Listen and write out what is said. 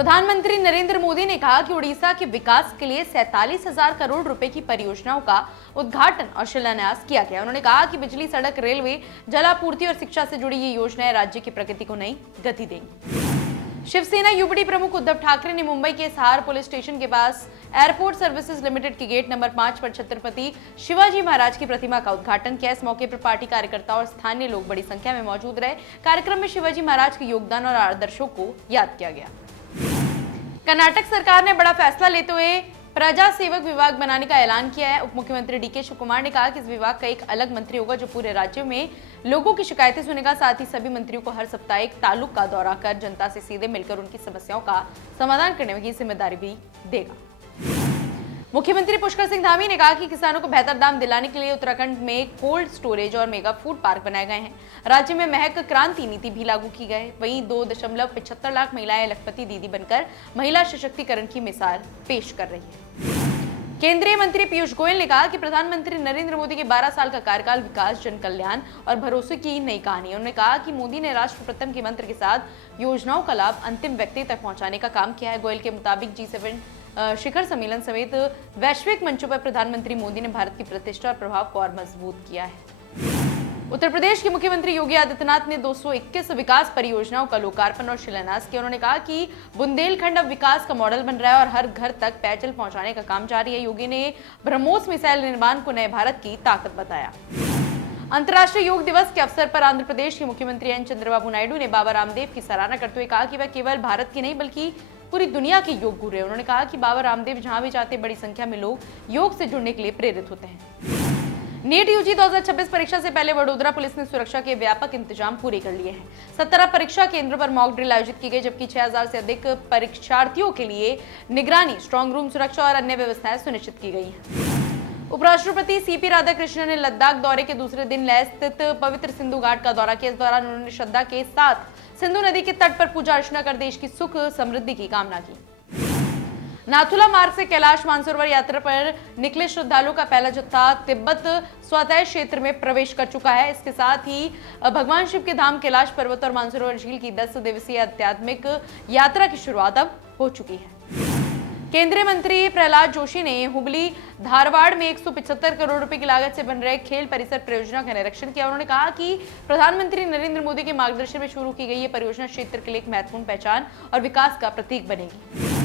प्रधानमंत्री नरेंद्र मोदी ने कहा कि उड़ीसा के विकास के लिए 47,000 करोड़ रुपए की परियोजनाओं का उद्घाटन और शिलान्यास किया गया। उन्होंने कहा कि बिजली, सड़क, रेलवे, जलापूर्ति और शिक्षा से जुड़ी ये योजनाएं राज्य की प्रगति को नई गति देंगी। शिवसेना यूबीडी प्रमुख उद्धव ठाकरे ने मुंबई के सहार पुलिस स्टेशन के पास एयरपोर्ट सर्विसेज लिमिटेड के गेट नंबर 5 पर छत्रपति शिवाजी महाराज की प्रतिमा का उद्घाटन किया। इस मौके पर पार्टी कार्यकर्ता और स्थानीय लोग बड़ी संख्या में मौजूद रहे। कार्यक्रम में शिवाजी महाराज के योगदान और आदर्शों को याद किया गया। कर्नाटक सरकार ने बड़ा फैसला लेते हुए प्रजा सेवक विभाग बनाने का ऐलान किया है। उप मुख्यमंत्री डीके शिव कुमार ने कहा कि इस विभाग का एक अलग मंत्री होगा जो पूरे राज्य में लोगों की शिकायतें सुनेगा। साथ ही सभी मंत्रियों को हर सप्ताह एक तालुक का दौरा कर जनता से सीधे मिलकर उनकी समस्याओं का समाधान करने की जिम्मेदारी भी देगा। मुख्यमंत्री पुष्कर सिंह धामी ने कहा कि किसानों को बेहतर दाम दिलाने के लिए उत्तराखंड में कोल्ड स्टोरेज और मेगा फूड पार्क बनाए गए हैं। राज्य में महक क्रांति नीति भी लागू की गई। वहीं 2.75 लाख महिलाएं लखपति दीदी बनकर महिला सशक्तिकरण की मिसाल पेश कर रही है। केंद्रीय मंत्री पीयूष गोयल ने कहा कि प्रधानमंत्री नरेंद्र मोदी के 12 साल का कार्यकाल विकास, जन कल्याण और भरोसे की नई कहानी। उन्होंने कहा कि मोदी ने राष्ट्र प्रथम के मंत्र के साथ योजनाओं का लाभ अंतिम व्यक्ति तक पहुंचाने का काम किया है। गोयल के मुताबिक G7 शिखर सम्मेलन समेत वैश्विक मंचों पर प्रधानमंत्री मोदी ने भारत की प्रतिष्ठा और प्रभाव को और मजबूत किया है। उत्तर प्रदेश के मुख्यमंत्री योगी आदित्यनाथ ने 221 विकास परियोजनाओं का लोकार्पण और शिलान्यास किया। उन्होंने कहा कि बुंदेलखंड अब विकास का मॉडल बन रहा है और हर घर तक पेयजल पहुंचाने का काम जारी है। योगी ने ब्रह्मोस मिसाइल निर्माण को नए भारत की ताकत बताया। अंतर्राष्ट्रीय योग दिवस के अवसर पर आंध्र प्रदेश के मुख्यमंत्री एन चंद्रबाबू नायडू ने बाबा रामदेव की सराहना करते हुए कहा कि वह केवल भारत की नहीं बल्कि पूरी दुनिया के योग गुरु हैं। उन्होंने कहा कि बाबा रामदेव जहां भी जाते बड़ी संख्या में लोग योग से जुड़ने के लिए प्रेरित होते हैं। नीट यूजी 2026 परीक्षा से पहले वडोदरा पुलिस ने सुरक्षा के व्यापक इंतजाम पूरे कर लिए हैं। 17 परीक्षा केंद्रों पर मॉक ड्रिल आयोजित की गई, जबकि 6000 से अधिक परीक्षार्थियों के लिए निगरानी, स्ट्रांग रूम सुरक्षा और अन्य व्यवस्थाएं सुनिश्चित की गई हैं। उपराष्ट्रपति सीपी राधाकृष्णन ने लद्दाख दौरे के दूसरे दिन लेह स्थित पवित्र सिंधु घाट का दौरा किया। इस दौरान उन्होंने श्रद्धा के साथ सिंधु नदी के तट पर पूजा अर्चना कर देश की सुख समृद्धि की कामना की। नाथुला मार्ग से कैलाश मानसरोवर यात्रा पर निकले श्रद्धालुओं का पहला जत्था तिब्बत स्वायत्त क्षेत्र में प्रवेश कर चुका है। इसके साथ ही भगवान शिव के धाम कैलाश पर्वत और मानसरोवर झील की 10 दिवसीय आध्यात्मिक यात्रा की शुरुआत अब हो चुकी है। केंद्रीय मंत्री प्रहलाद जोशी ने हुबली धारवाड़ में 175 करोड़ रुपए की लागत से बन रहे खेल परिसर परियोजना का निरीक्षण किया। उन्होंने कहा कि प्रधानमंत्री नरेंद्र मोदी के मार्गदर्शन में शुरू की गई ये परियोजना क्षेत्र के लिए एक महत्वपूर्ण पहचान और विकास का प्रतीक बनेगी।